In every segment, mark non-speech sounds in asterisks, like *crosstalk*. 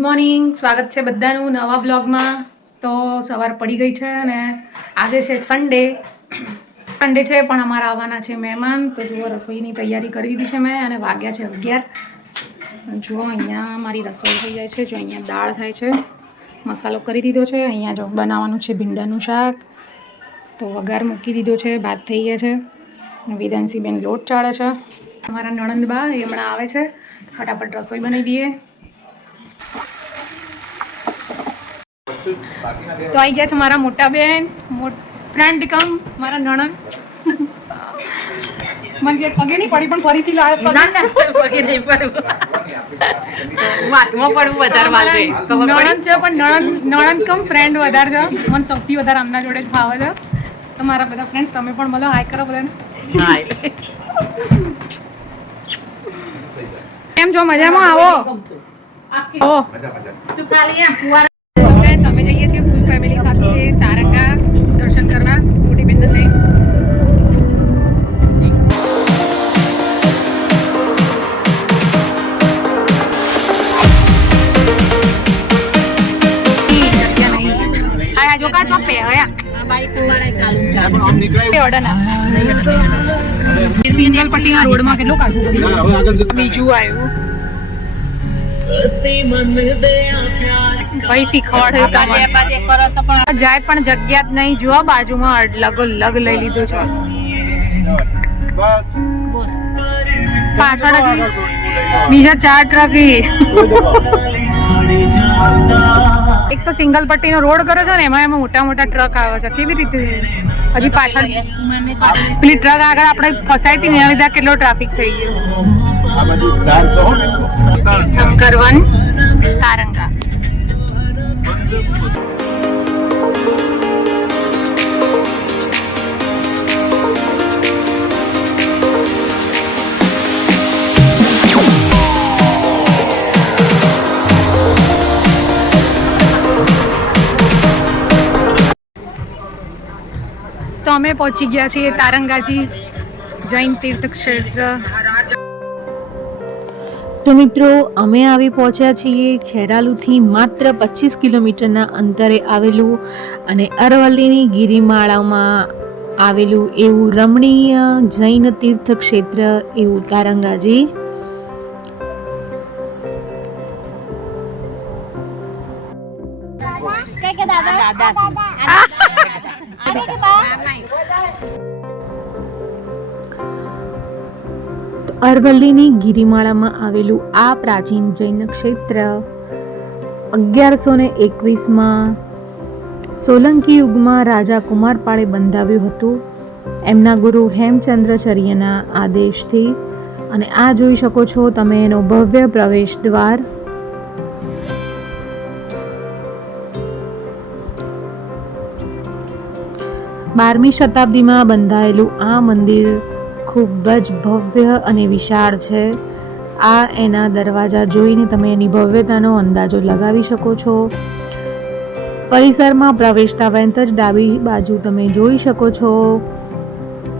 Morning. સ્વાગત છે બધાનું નવા બ્લોગમાં તો સવાર પડી ગઈ છે અને આજે છે સન્ડે સન્ડે છે, પણ અમારા આવવાના છે મહેમાન. તો જુઓ, રસોઈની તૈયારી કરી દીધી છે મેં અને વાગ્યા છે અગિયાર. જુઓ, અહીંયા મારી રસોઈ થઈ જાય છે. જો અહીંયા દાળ થાય છે. મસાલો કરી દીધો છે. અહીંયા જો બનાવવાનું છે ભીંડાનું શાક. તો વઘાર મૂકી દીધો છે. ભાત થઈ ગયા છે. વેદાંશીબેન લોટ ચાળે છે. અમારા નણંદબા એ હમણાં આવે છે. ફટાફટ રસોઈ બનાવી દઈએ. તો આવી ગયા છે મારા મોટા બેન ફ્રેન્ડ કમ મારા નણંદ. મને કે પગે નહીં પડી પણ ફરીથી લાવે પગે. વાતમાં પડવું વધારે વાગે નણંદ છે પણ નણંદ નણંદ કમ ફ્રેન્ડ વધારે છે. મને સૌથી વધારે આમના જોડે જ ભાવે છે. તો મારા બધા ફ્રેન્ડ તમે પણ મળો હાય કરો બધાને. કેમ છો? મજામાં આવો? ઓ ઓર્ડર સિંગલ પટ્ટીના રોડમાં કેટલું કાઢવું બીજું આવ્યું. ભાઈ શીખવાડે તમારે જાય પણ જગ્યા જ નહીં. જો બાજુમાં લગો લગ લઈ લીધું છે. પાછળ બીજા ચાર ટ્રક. ઈ. એક તો સિંગલ પટ્ટીનો રોડ કર્યો છે ને એમાં એમાં મોટા મોટા ટ્રક આવે છે. કેવી રીતે? હજી પાછળ પેલી ટ્રક આગળ આપણે ફસાઈ હતી ને એના લીધે કેટલો ટ્રાફિક થઈ ગયો. કરવન. તારંગા. અમે પહોંચી ગયા છીએ તારંગાજી જૈન તીર્થ ક્ષેત્ર તો મિત્રો અમે આવી પહોંચ્યા છીએ ખેરાલુથી માત્ર પચીસ કિલોમીટરના અંતરે આવેલું અને અરવલ્લીની ગિરિમાળામાં આવેલું એવું રમણીય જૈન તીર્થ ક્ષેત્ર એવું તારંગાજી. તો અરવલ્લીની ગિરિમાળામાં આવેલું આ પ્રાચીન જૈન ક્ષેત્ર અગિયારસો ને એકવીસમાં સોલંકી યુગમાં રાજા કુમારપાળે બંધાવ્યું હતું. એમના ગુરુ હેમચંદ્રચર્યના આદેશથી. અને આ જોઈ શકો છો તમે એનો ભવ્ય પ્રવેશ દ્વાર. બારમી શતાબ્દીમાં બંધાયેલું આ મંદિર ખૂબ જ ભવ્ય અને વિશાળ છે. આ એના દરવાજા જોઈને તમે એની ભવ્યતાનો અંદાજો લગાવી શકો છો. પરિસરમાં પ્રવેશતા વેંત જ ડાબી બાજુ તમે જોઈ શકો છો.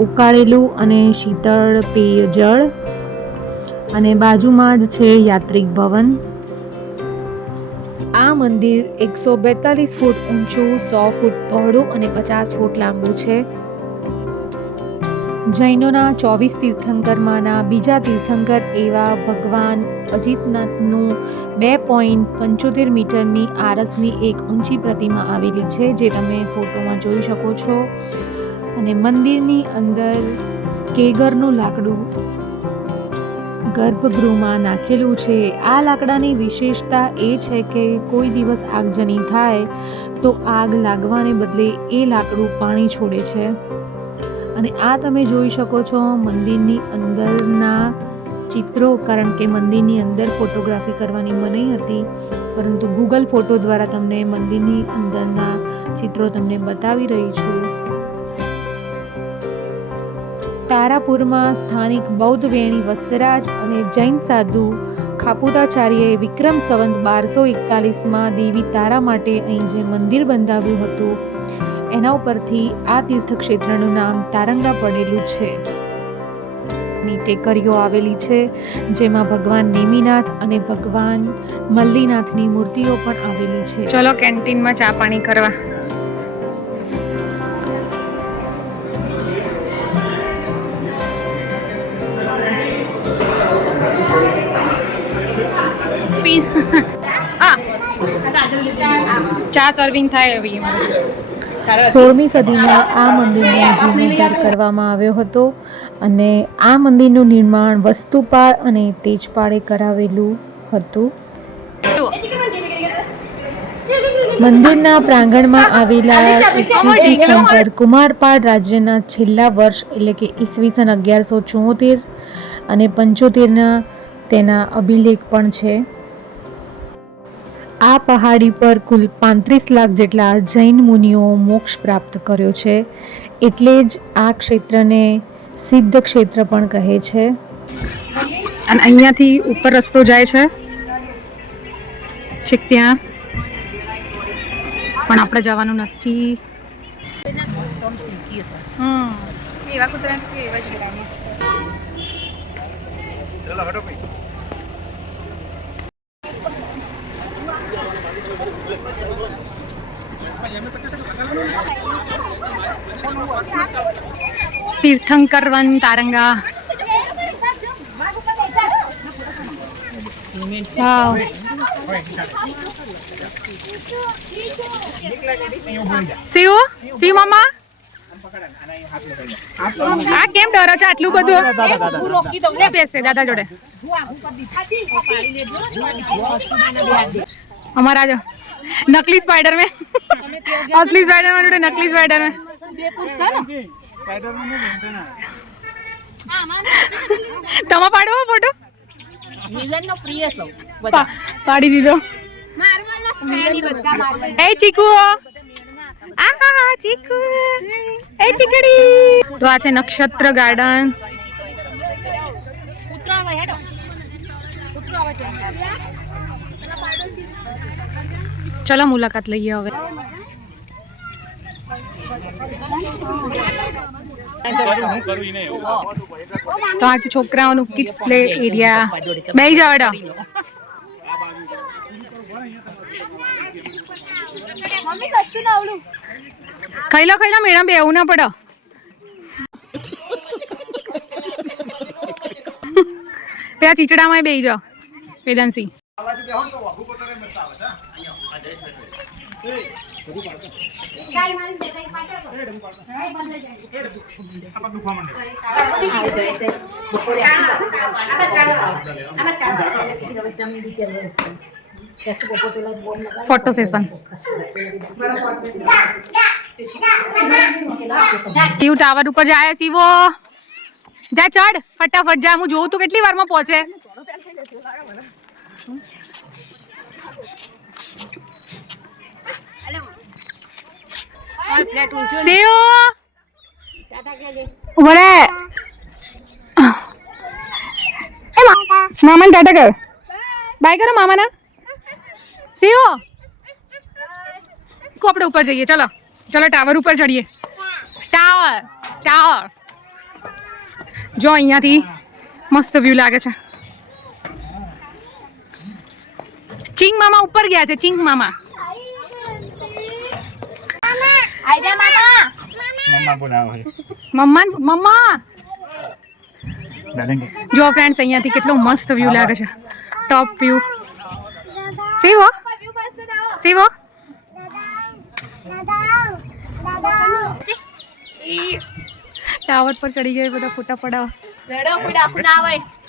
ઉકાળેલું અને શીતળ પેય જળ અને બાજુમાં જ છે યાત્રિક ભવન. આ મંદિર એકસો બેતાલીસ ફૂટ ઊંચું, સો ફૂટ પહોળું અને પચાસ ફૂટ લાંબુ છે. જૈનોના ચોવીસ તીર્થંકરમાંના બીજા તીર્થંકર એવા ભગવાન અજીતનાથનું બે પોઈન્ટ પંચોતેર મીટરની આરસની એક ઊંચી પ્રતિમા આવેલી છે, જે તમે ફોટોમાં જોઈ શકો છો. અને મંદિરની અંદર કેગરનું લાકડું ગર્ભગૃહમાં નાખેલું છે. આ લાકડાની વિશેષતા એ છે કે કોઈ દિવસ આગજની થાય તો આગ લાગવાને બદલે એ લાકડું પાણી છોડે છે. અને આ તમે જોઈ શકો છો મંદિરની અંદરના ચિત્રો, કારણ કે મંદિરની અંદર ફોટોગ્રાફી કરવાની મનાઈ હતી. પરંતુ ગૂગલ ફોટો દ્વારા તમને મંદિરની અંદરના ચિત્રો તમને બતાવી રહી છું. તારાપુરમાં સ્થાનિક બૌદ્ધ વેણી વસ્તરાજ અને જૈન સાધુ ખાપુદાચાર્યએ વિક્રમ સંવંત બારસો એકતાલીસમાં દેવી તારા માટે અહીં જે મંદિર બંધાવ્યું હતું, એના ઉપરથી આ તીર્થક્ષેત્રનું નામ તારંગા પડેલું છે. ટેકરીઓ આવેલી છે, જેમાં ભગવાન નેમિનાથ અને ભગવાન મલ્લીનાથની મૂર્તિઓ પણ આવેલી છે. ચલો કેન્ટીનમાં ચા પાણી કરવા. આ. ચા સર્વિંગ થાય એવી સોળમી સદીમાં આ મંદિરનો જીર્ણોદ્ધાર કરવામાં આવ્યો હતો અને આ મંદિરનું નિર્માણ વસ્તુપાળ અને તેજપાળે કરાવેલું હતું. મંદિરના પ્રાંગણમાં આવેલા એક કુમારપાળ રાજ્યના છેલ્લા વર્ષ એટલે કે ઈસવીસન અગિયારસો ચુંમોતેર અને પંચોતેરના તેના અભિલેખ પણ છે. આ પહાડી પર કુલ પાંત્રીસ લાખ જેટલા જૈન મુનિઓ મોક્ષ પ્રાપ્ત કર્યો છે. એટલે જ આ ક્ષેત્રને સિદ્ધ ક્ષેત્ર પણ કહે છે. અને અહીંયાથી ઉપર રસ્તો જાય છે. છેક ત્યાં. પણ આપણે જવાનું નથી. હમ. એવા કૂતરા કે એવા જ ગ્રામીણ. તીર્થંકર વન તારંગા શિવ શિવ મામા આ કેમ ડરો છે આટલું બધું બેસે દાદા જોડે અમારા જો નકલી સ્પાઈડર મેં અસલી સ્પાઈડર મેન જોડે નકલી સ્પાઈડર મેન તમે પાડો ફોટો પા- પાડી દીધો એ ચીકુ આ ચીકુ એ ચીકડી તો આ છે નક્ષત્ર ગાર્ડન ચલો મુલાકાત લઈએ હવે તો આજે છોકરાઓનું કિડ્સ પ્લે એરિયા બે જવાડા બેટા. ખાઈ લો ખાઈ લો મેડમ બેવું ના પડો. પેલા ચીચડામાં બેહી જાઓ Vedanshi photo session Shiv tower ઉપર જાય સીવો જા ચડ, ફટાફટ જા, હું જોઉં તું કેટલી વારમાં પહોંચે. શિવ ઊભો એ મામાને ટાટા કર. બાય કરો મામાના. શિવ કો આપણે ઉપર જઈએ ચલો. ચલો ટાવર ઉપર ચડીએ. Tower tower. જો અહીંયાથી મસ્ત વ્યૂ લાગે છે. ચિંગ મામા ઉપર ગયા છે ચિંગ મામા. મમ્મા મમ્મા જો ફ્રેન્ડ્સ અહીંયાથી કેટલો મસ્ત વ્યૂ લાગે છે. ટોપ વ્યૂ શિવો શિવો ટાવર પર ચડી ગયા બધા ફોટા પડાવવા.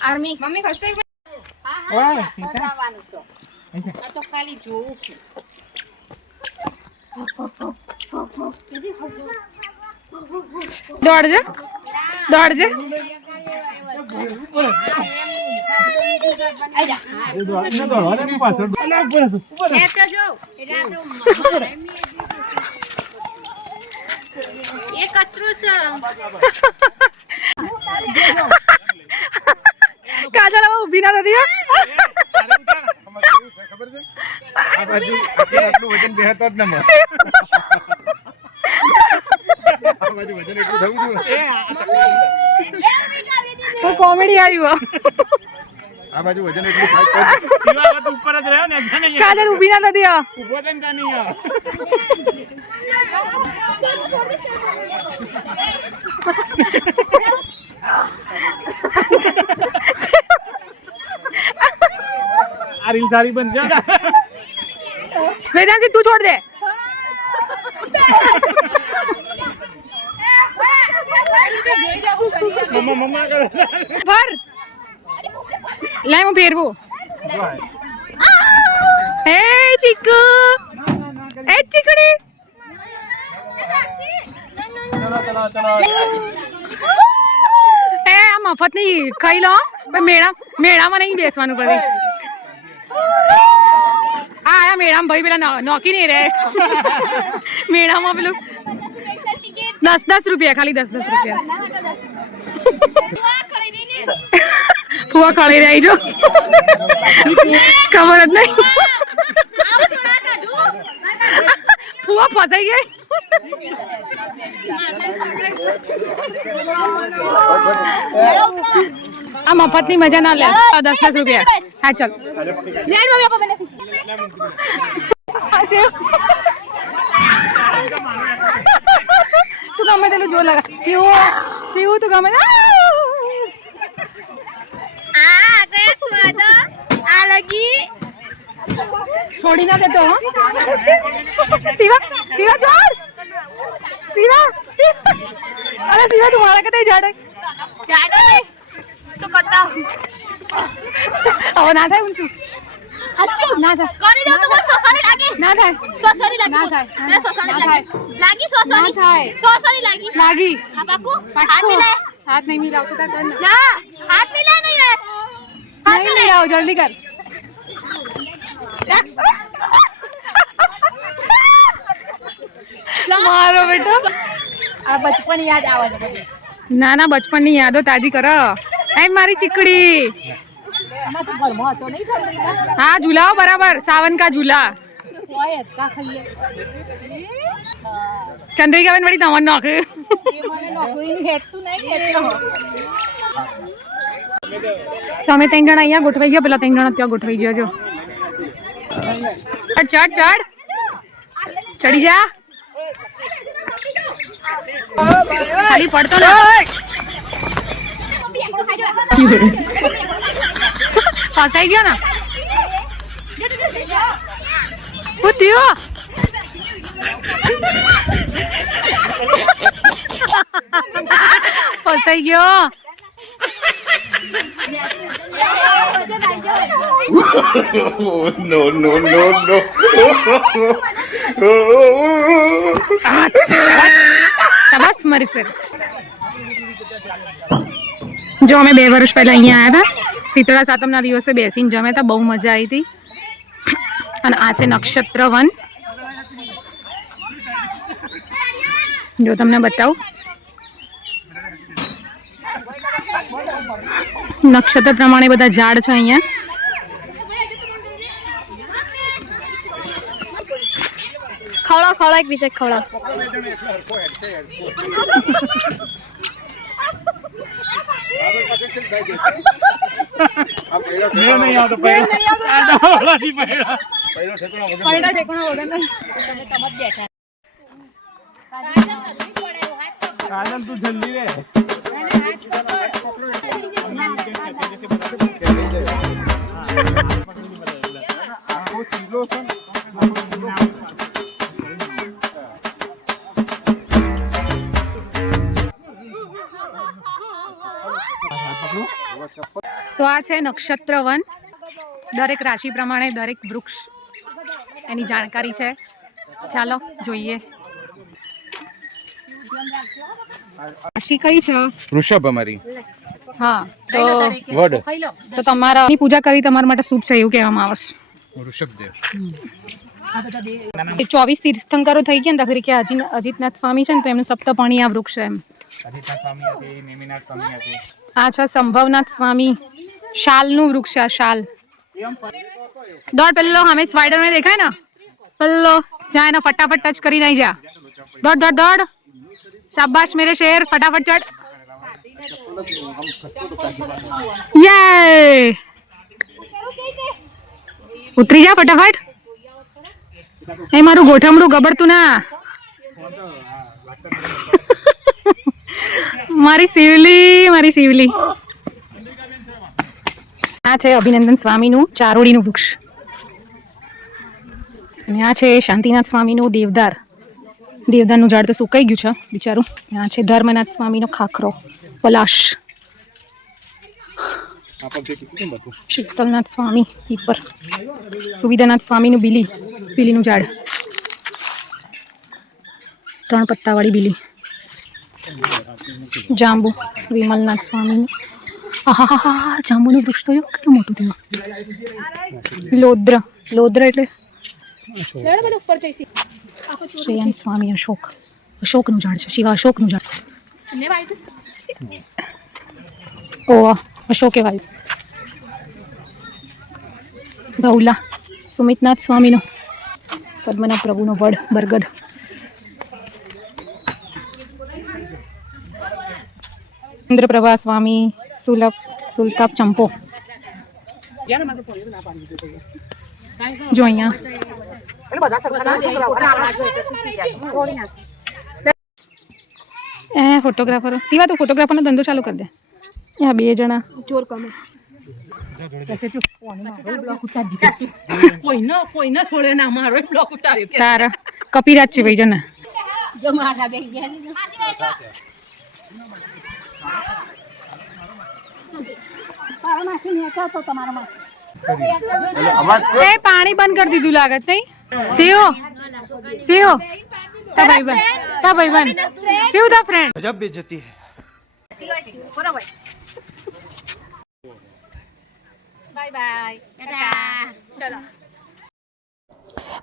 આર્મી મમ્મી ખસે દોડજે દોડજે કાજલ હવે ઊભી ના થતી હો. આટલું વજન બેહતો જ ન મળે. આ બાજુ વજન એટલું થવું જોઈએ. તો કોમેડી આવ્યું આ બાજુ વજન એટલું થાય તો ઉપર જ રહ્યો ને એટલે નહીં કાજલ ઊભી ના થતી આ. ઊભો થઈને ત્યાં નહીં. આ *laughs* રીલ સારી બનશે. વેદાંશી તું છોડ દે. મમ્મા મમ્મા કરે. પર લાય હું ફેરવું. એ ચીકુ. એ ચીકડી. એ આ મફતની ખાઈ લો. મેળા મેળામાં નહીં બેસવાનું પછી આ મેળામાં ભાઈ પેલા નો- નોકી નહીં રે મેળામાં પેલું દસ દસ રૂપિયા, ખાલી દસ દસ રૂપિયા. ફુવા ખળી રહી જો. ખબર જ નહીં. ફુવા ફસાઈ ગઈ. આ મફતની મજા ના લે. દસ દસ રૂપિયા. હા, ચાલ. તું ગમે તેલું જોર લગા પીવું પીવું તું ગમે છોડી ના દેતો શિવા શિવા જોર! શિવા અરે શિવા તું મારા કતે જાડે. જાડે તો કતા હવે ના થાય ઊંચું. હાચું ના થાય. કરી દો તો મને સોસોની લાગી. ના થાય. સોસોની લાગી. ના થાય. મને સોસોની લાગી. લાગી સોસોની? થાય. સોસોની લાગી? લાગી. હા પાકુ. હાથ મિલાય. હાથ નહીં મિલાવતો તાર કર ના. ના હાથ મિલાય નહીં યાર હાથ નહીં મિલાય. જલ્દી કર. મારો બેટો. આ બચપન યાદ આવે છે. ના ના બચપનની યાદો તાજી કરો. એ મારી ચીકડી. હા ઝૂલાઓ બરાબર. સાવન કા ઝૂલા. હોય જ કા ખાઈએ ચંદ્રિકાબેન વળી તમને નાખે. તમે ત્રણ જણા અહીંયા ગોઠવાઈ ગયા, પેલા ત્રણ જણા ત્યાં ગોઠવાઈ ગયા, જો. ચડ ચડ. ચડી જા. ખાલી પડતો ના. ફસાઈ ગયો ને? હું થયો ફસાઈ ગયો. Oh, no, no, no, no. શાબાશ મારી ફેર. જો અમે બે વર્ષ પહેલા અહીંયા આવ્યા હતા શીતળા સાતમના દિવસે બેસીને જમ્યા હતા બહુ મજા આવી હતી અને આ છે નક્ષત્ર વન. જો તમને બતાવું. નક્ષત્ર પ્રમાણે બધા ઝાડ છે અહીંયા. ખવડાવ ખવડાવ એક બીજે ખવડો *laughs* *laughs* મેળ નહીં આવતો પહેલો. આ તો ઓલાથી પહેલા. કાજલ તું જલ્દી રે. તો આ છે નક્ષત્ર વન દરેક રાશિ પ્રમાણે દરેક વૃક્ષ એની જાણકારી છે. ચાલો જોઈએ. રાશિ કઈ છે? વૃષભ અમારી. હા તો વડ. તો તમારા પૂજા કરી તમારા માટે શુભ છે એવું કહેવામાં આવશે વૃષભ ચોવીસ તીર્થંકરો થઈ ગયા ને દાખરી કે અજીત અજીતનાથ સ્વામી છે ને તો એમનું સપ્તપણી આ વૃક્ષ છે એમ. અજીતા સ્વામી હતી નેમિનાથ સ્વામી હતી. આ છે સંભવનાથ સ્વામી શાલનું વૃક્ષ છે શાલ. દોડ પેલો હમે સ્પાઈડર ને દેખાય ને? પેલો જા એનો ફટાફટ ટચ કરી નહીં જા. દોડ દોડ દોડ. શાબાશ મેરે શેર, ફટાફટ ચડ યે ઉતરી જા ફટાફટ. એ મારું ગોઠમડું ગબડતું ના. મારી શિવલી મારી શિવલી. આ છે અભિનંદન સ્વામીનું ચારોડીનું વૃક્ષ. અને આ છે શાંતિનાથ સ્વામીનું દેવદાર. દેવદારનું ઝાડ તો સુકાઈ ગયું છે, બિચારું. આ છે ધર્મનાથ સ્વામીનો ખાખરો, પલાશ. શીતલનાથ સ્વામી પીપર સુવિધાનાથ સ્વામીનું બીલી, બીલીનું ઝાડ. ત્રણ પત્તાવાળી બીલી. જાંબુ વિમલનાથ સ્વામીનું આહાહા જાંબુનું વૃક્ષ તો કેટલું મોટું થયું? લોદ્ર લોદ્ર એટલે? શ્રેયાન સ્વામી, અશોક. અશોકનું ઝાડ છે, શિવા અશોકનું ઝાડ. ઓ અશોકે વાયુ ધૌલા સુમિતનાથ સ્વામીનો. પદ્મનાથ પ્રભુનો વડ, બરગદ. ઇન્દ્રપ્રભા સ્વામી સુલભ સુલતાપ ચંપો જો અહીંયા એ ફોટોગ્રાફર સિવા તું ફોટોગ્રાફરનો ધંધો ચાલુ કરી દે. આ બે જણા. કોઈનો કમે. કપિરાજ છે ભાઈ જના એ પાણી બંધ કરી દીધું લાગત નહીં? સેવો સેવો ભાઈ બન. તા ભાઈ ફ્રેન્ડ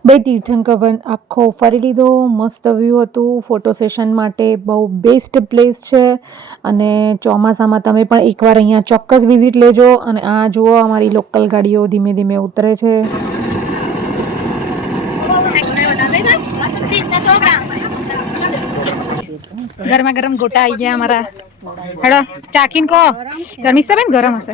બે તીર્થંકર વન આખો ફરી લીધો. મસ્ત વ્યૂ હતું. ફોટો સેશન માટે બહુ બેસ્ટ પ્લેસ છે. અને ચોમાસામાં તમે પણ એકવાર અહીંયા ચોક્કસ વિઝિટ લેજો અને આ જુઓ અમારી લોકલ ગાડીઓ ધીમે ધીમે ઉતરે છે. ગરમા ગરમ ગોટા આવી ગયા અમારા. હેડો ચાકીન કો ગરમી છે બેન ગરમ હશે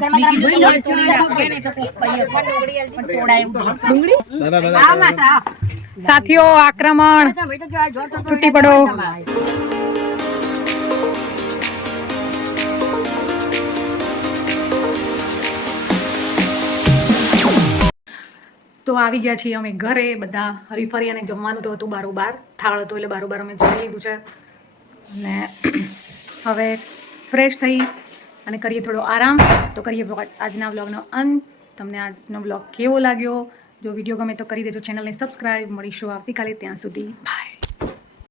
સાથીઓ આક્રમણ તૂટી પડો તો આવી ગયા છીએ અમે ઘરે બધા હરીફરી અને જમવાનું તો હતું બારોબાર થાળ હતો એટલે બારોબાર અમે જમી લીધું છે અને હવે ફ્રેશ થઈ અને કરીએ થોડો આરામ. તો કરીએ આજના વ્લોગનો અંત. તમને આજનો વ્લોગ કેવો લાગ્યો? જો વીડિયો ગમે તો કરી દેજો. ચેનલને સબસ્ક્રાઈબ મળીશું આવતીકાલે. ત્યાં સુધી બાય